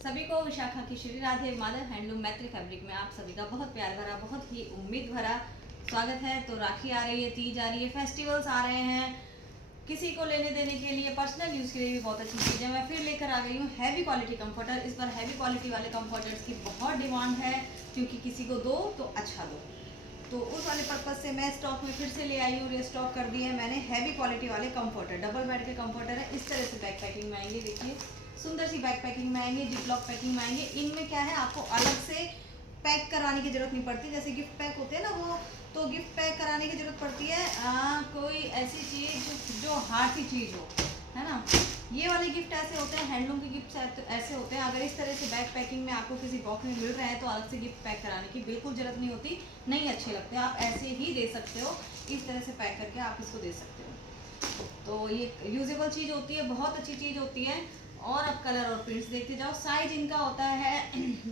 सभी को विशाखा की श्री राधे माधव हैंडलूम मैत्री फैब्रिक में आप सभी का बहुत प्यार भरा, बहुत ही उम्मीद भरा स्वागत है। तो राखी आ रही है, तीज आ रही है, फेस्टिवल्स आ रहे हैं, किसी को लेने देने के लिए, पर्सनल यूज़ के लिए भी बहुत अच्छी चीज़ है। मैं फिर लेकर आ गई हूँ हैवी क्वालिटी कंफर्टर। इस बार हैवी क्वालिटी वाले कंफर्टर्स की बहुत डिमांड है, क्योंकि किसी को दो तो अच्छा दो। तो उस वाले पर्पज़ से मैं स्टॉक में फिर से ले आई हूँ, रिस्टॉक कर दिए हैं मैंने हैवी क्वालिटी वाले कंफर्टर। डबल बेड के कंफर्टर है, इस तरह से बैक पैकिंग में आएंगे। देखिए सुंदर सी बैक पैकिंग में आएंगे, जिप लॉक पैकिंग में आएंगे। इनमें क्या है, आपको अलग से पैक कराने की जरूरत नहीं पड़ती। जैसे गिफ्ट पैक होते हैं ना, वो तो गिफ्ट पैक कराने की जरूरत पड़ती है कोई ऐसी चीज़ जो हार्ड सी चीज़ हो, है ना। ये वाले गिफ्ट ऐसे होते हैं, हैंडलूम के गिफ्ट ऐसे होते हैं। अगर इस तरह से बैक पैकिंग में आपको किसी बॉक्स में मिल रहा है तो अलग से गिफ्ट पैक कराने की बिल्कुल जरूरत नहीं होती, नहीं अच्छे लगते। आप ऐसे ही दे सकते हो, इस तरह से पैक करके आप इसको दे सकते हो। तो ये यूजेबल चीज़ होती है, बहुत अच्छी चीज़ होती है। और अब कलर और प्रिंट्स देखते जाओ। साइज इनका होता है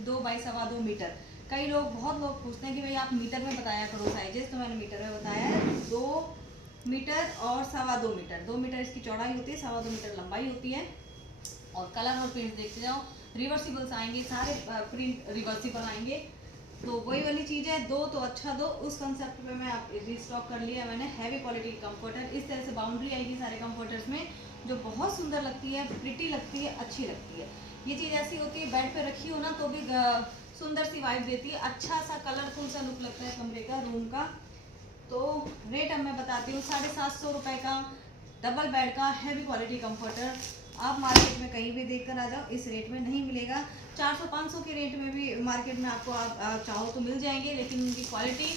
2 बाई 2.25 मीटर। कई लोग, बहुत लोग पूछते हैं कि भाई आप मीटर में बताया करो साइजेस, तो मैंने मीटर में बताया है। 2 मीटर और 2.25 मीटर, 2 मीटर इसकी चौड़ाई होती है, 2.25 मीटर लंबाई होती है। और कलर और प्रिंट देखते जाओ। रिवर्सिबल्स आएंगे, सारे प्रिंट रिवर्सिबल आएंगे। तो वही वाली चीज़ है, दो तो अच्छा दो, उस कंसेप्ट पे मैं आप रिस्टॉक कर लिया मैंने हैवी क्वालिटी कंफर्टर। इस तरह से बाउंड्री आएगी सारे कंफर्टर्स में, जो बहुत सुंदर लगती है, प्रिटी लगती है, अच्छी लगती है। ये चीज़ ऐसी होती है, बेड पे रखी हो ना तो भी सुंदर सी वाइब देती है, अच्छा सा कलरफुल सा लुक लगता है कमरे का, रूम का। तो रेट अब मैं बताती हूँ, 750 रुपये का डबल बेड का हैवी क्वालिटी कंफर्टर। आप मार्केट में कहीं भी देख कर आ जाओ, इस रेट में नहीं मिलेगा। 400-500 के रेट में भी मार्केट में आपको आप चाहो तो मिल जाएंगे, लेकिन उनकी क्वालिटी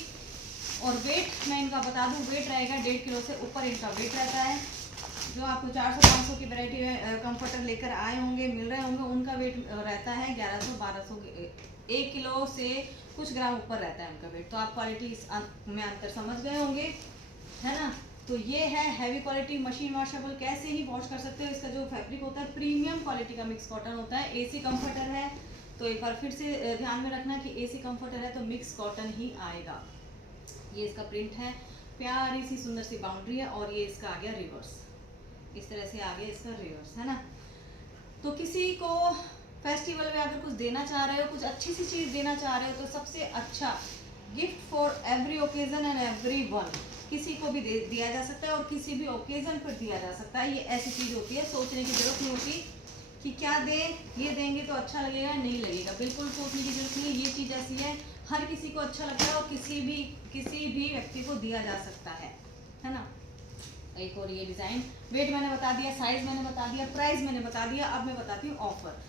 और वेट मैं इनका बता दूं, वेट रहेगा 1.5 किलो से ऊपर इनका वेट रहता है। जो आपको 400-500 की वैरायटी में कंफर्टर लेकर आए होंगे, मिल रहे होंगे, उनका वेट रहता है 1100-1200, 1 किलो से कुछ ग्राम ऊपर रहता है उनका वेट। तो आप क्वालिटी में अंतर समझ गए होंगे, है ना। तो ये है हैवी क्वालिटी, मशीन वॉशेबल, कैसे ही वॉश कर सकते हो। इसका जो फैब्रिक होता है प्रीमियम क्वालिटी का मिक्स कॉटन होता है। एसी कंफर्टर है, तो एक बार फिर से ध्यान में रखना कि एसी कंफर्टर है तो मिक्स कॉटन ही आएगा। ये इसका प्रिंट है, प्यारी सी सुंदर सी बाउंड्री है, और ये इसका आ गया रिवर्स, इस तरह से आ गया इसका रिवर्स, है ना। तो किसी को फेस्टिवल में अगर कुछ देना चाह रहे हो, कुछ अच्छी सी चीज़ देना चाह रहे हो, तो सबसे अच्छा gift for every occasion and every one, किसी को भी दिया जा सकता है और किसी भी ओकेजन पर दिया जा सकता है। ये ऐसी चीज़ होती है, सोचने की जरूरत नहीं होती कि क्या दें, ये देंगे तो अच्छा लगेगा नहीं लगेगा, बिल्कुल सोचने की जरूरत नहीं है। ये चीज़ ऐसी है, हर किसी को अच्छा लगता है और किसी भी व्यक्ति को दिया जा सकता है ना। एक और ये डिज़ाइन, वेट मैंने बता दिया, साइज मैंने बता दिया, प्राइस मैंने बता दिया। अब मैं बताती हूँ ऑफर।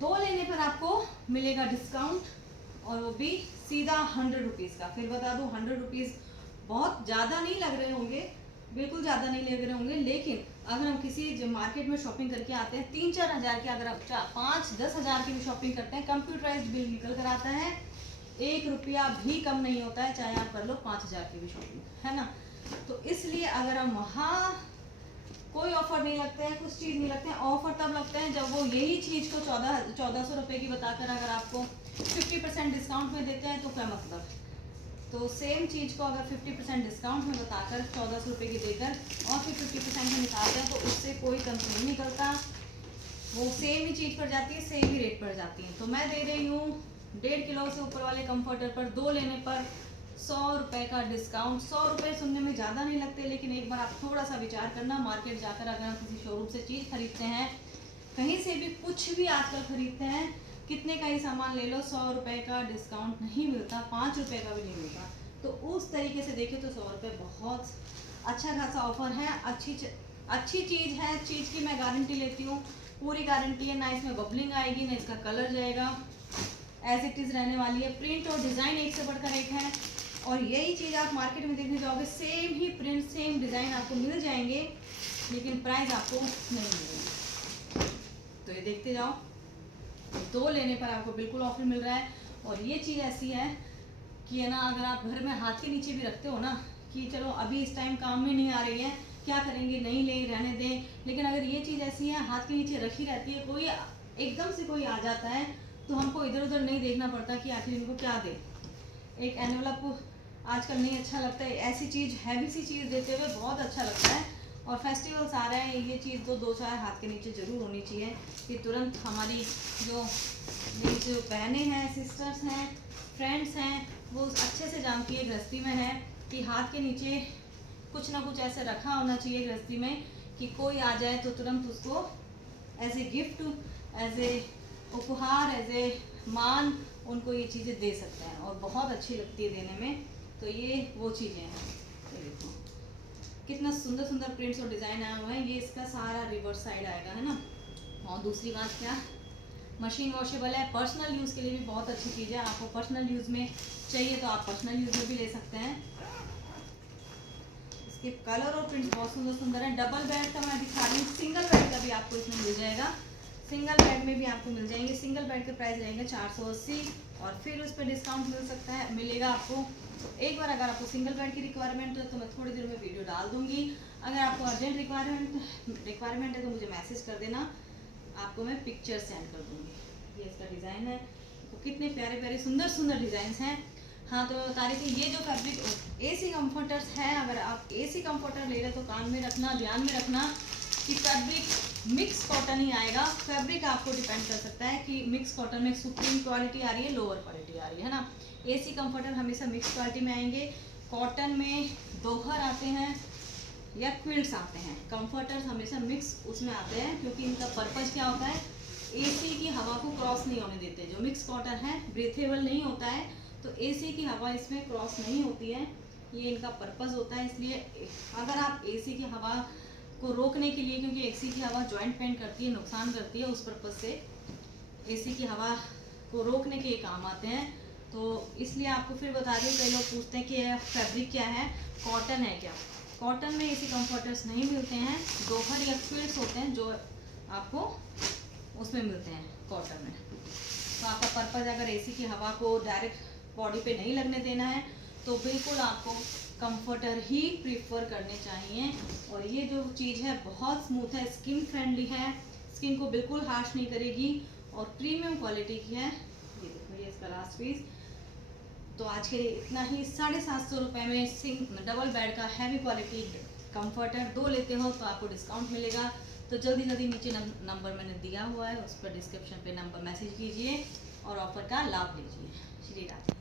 2 लेने पर आपको मिलेगा डिस्काउंट, और वो भी सीधा 100 रुपीज़ का। फिर बता दूँ, 100 रुपीज़ बहुत ज़्यादा नहीं लग रहे होंगे, बिल्कुल ज़्यादा नहीं लग रहे होंगे, लेकिन अगर हम किसी जो मार्केट में शॉपिंग करके आते हैं 3-4 हज़ार की, अगर हम 5-10 हज़ार की भी शॉपिंग करते हैं, कंप्यूटराइज्ड बिल निकल कर आता है, 1 रुपया भी कम नहीं होता है, चाहे आप कर लो 5,000 की भी शॉपिंग, है ना। तो इसलिए अगर हम वहाँ, कोई ऑफर नहीं लगते हैं, कुछ चीज़ नहीं लगते हैं। ऑफर तब लगते हैं जब वो यही चीज़ को 1400 रुपये की बताकर अगर आपको 50% डिस्काउंट में देते हैं, तो क्या मतलब। तो सेम चीज़ को अगर 50% डिस्काउंट में बताकर 1400 रुपये की देकर और फिर 50% में निकालते हैं, तो उससे कोई कंपनी नहीं निकलता, वो सेम ही चीज़ पर जाती है, सेम ही रेट पर जाती है। तो मैं दे रही हूँ 1.5 किलो से ऊपर वाले कंफर्टर पर 2 लेने पर 100 रुपये का डिस्काउंट। 100 रुपये सुनने में ज़्यादा नहीं लगते, लेकिन एक बार आप थोड़ा सा विचार करना, मार्केट जाकर अगर आप किसी शोरूम से चीज़ खरीदते हैं, कहीं से भी कुछ भी आजकल खरीदते हैं, कितने का ही सामान ले लो, 100 रुपये का डिस्काउंट नहीं मिलता, 5 रुपये का भी नहीं मिलता। तो उस तरीके से देखें तो 100 रुपये बहुत अच्छा खासा ऑफर है। अच्छी चीज़ है, चीज़ की मैं गारंटी लेती हूँ, पूरी गारंटी है। ना इसमें बबलिंग आएगी, ना इसका कलर जाएगा, एज इट इज़ रहने वाली है। प्रिंट और डिज़ाइन एक से बढ़कर एक है, और यही चीज़ आप मार्केट में देखने जाओगे, सेम ही प्रिंट, सेम डिज़ाइन आपको मिल जाएंगे, लेकिन प्राइस आपको नहीं मिलेगा। तो ये देखते जाओ, 2 लेने पर आपको बिल्कुल ऑफर मिल रहा है। और ये चीज़ ऐसी है कि है ना, अगर आप घर में हाथ के नीचे भी रखते हो ना, कि चलो अभी इस टाइम काम में नहीं आ रही है, क्या करेंगे, नहीं ले, रहने दें, लेकिन अगर ये चीज़ ऐसी है, हाथ के नीचे रखी रहती है, कोई एकदम से कोई आ जाता है, तो हमको इधर उधर नहीं देखना पड़ता कि आखिर इनको क्या दे। एक एनवलप आजकल नहीं अच्छा लगता है, ऐसी चीज़, हैवी सी चीज़ देते हुए बहुत अच्छा लगता है। और फेस्टिवल्स आ रहे हैं, ये चीज़ तो 2-4 हाथ के नीचे ज़रूर होनी चाहिए कि तुरंत हमारी जो मेरी जो बहनें हैं, सिस्टर्स हैं, फ्रेंड्स हैं, वो अच्छे से जानती है गृहस्थी में है कि हाथ के नीचे कुछ ना कुछ ऐसे रखा होना चाहिए गृहस्थी में कि कोई आ जाए तो तुरंत उसको as a gift, as a उपहार, एज ए मान उनको ये चीज़ें दे सकते हैं और बहुत अच्छी लगती है देने में। तो ये वो चीज़ें हैं। ये देखो कितना सुंदर सुंदर प्रिंट्स और डिज़ाइन आए हुए हैं। ये इसका सारा रिवर्स साइड आएगा, है ना। और दूसरी बात क्या, मशीन वॉशेबल है, पर्सनल यूज़ के लिए भी बहुत अच्छी चीज़ है। आपको पर्सनल यूज़ में चाहिए तो आप पर्सनल यूज़ में भी ले सकते हैं। इसके कलर और प्रिंट्स बहुत सुंदर सुंदर हैं। डबल बेड का मैं दिखा रही हूँ, सिंगल बेड का भी आपको इसमें मिल जाएगा। सिंगल बेड में भी आपको मिल जाएंगे। सिंगल बेड के प्राइस रहेंगे 480 और फिर उस पर डिस्काउंट मिल सकता है, मिलेगा आपको। एक बार अगर आपको सिंगल बेड की रिक्वायरमेंट है तो मैं थोड़ी देर में वीडियो डाल दूंगी। अगर आपको अर्जेंट रिक्वायरमेंट है तो मुझे मैसेज कर देना, आपको मैं पिक्चर सेंड कर दूंगी। ये इसका डिज़ाइन है, तो कितने प्यारे प्यारे सुंदर सुंदर डिज़ाइंस हैं। हाँ, तो बता रही थी ये जो फैब्रिक एसी कंफर्टर्स है, अगर आप एसी कंफर्टर ले रहे तो कान में रखना, ध्यान में रखना कि फैब्रिक मिक्स कॉटन ही आएगा। फैब्रिक आपको डिपेंड कर सकता है कि मिक्स कॉटन में सुप्रीम क्वालिटी आ रही है, लोअर क्वालिटी आ रही है ना। एसी कंफर्टर हमेशा मिक्स क्वालिटी में आएंगे। कॉटन में दोहर आते हैं या क्विल्ट्स आते हैं, कंफर्टर्स हमेशा मिक्स उसमें आते हैं, क्योंकि इनका पर्पज़ क्या होता है, एसी की हवा को क्रॉस नहीं होने देते। जो मिक्स कॉटन है ब्रीथेबल नहीं होता है, तो एसी की हवा इसमें क्रॉस नहीं होती है, ये इनका पर्पज़ होता है। इसलिए अगर आप एसी की हवा को रोकने के लिए, क्योंकि एसी की हवा जॉइंट पेन करती है, नुकसान करती है, उस पर्पज़ से एसी की हवा को रोकने के काम आते हैं। तो इसलिए आपको फिर बता दें, कई लोग पूछते हैं कि फैब्रिक क्या है, कॉटन है क्या। कॉटन में एसी कंफर्टर्स नहीं मिलते हैं, दोहर या क्विल्ट्स होते हैं जो आपको उसमें मिलते हैं कॉटन में। तो आपका पर्पज़ अगर एसी की हवा को डायरेक्ट बॉडी पे नहीं लगने देना है तो बिल्कुल आपको कंफर्टर ही प्रीफर करने चाहिए। और ये जो चीज़ है बहुत स्मूथ है, स्किन फ्रेंडली है, स्किन को बिल्कुल हार्श नहीं करेगी और प्रीमियम क्वालिटी की है। ये देखो, ये इसका लास्ट पीस। तो आज के इतना ही, 750 रुपये में डबल बेड का हैवी क्वालिटी कंफर्टर 2 लेते हो तो आपको डिस्काउंट मिलेगा। तो जल्दी जल्दी नीचे नंबर मैंने दिया हुआ है, उस पर डिस्क्रिप्शन पे नंबर मैसेज कीजिए और ऑफर का लाभ लीजिए। श्री राधे।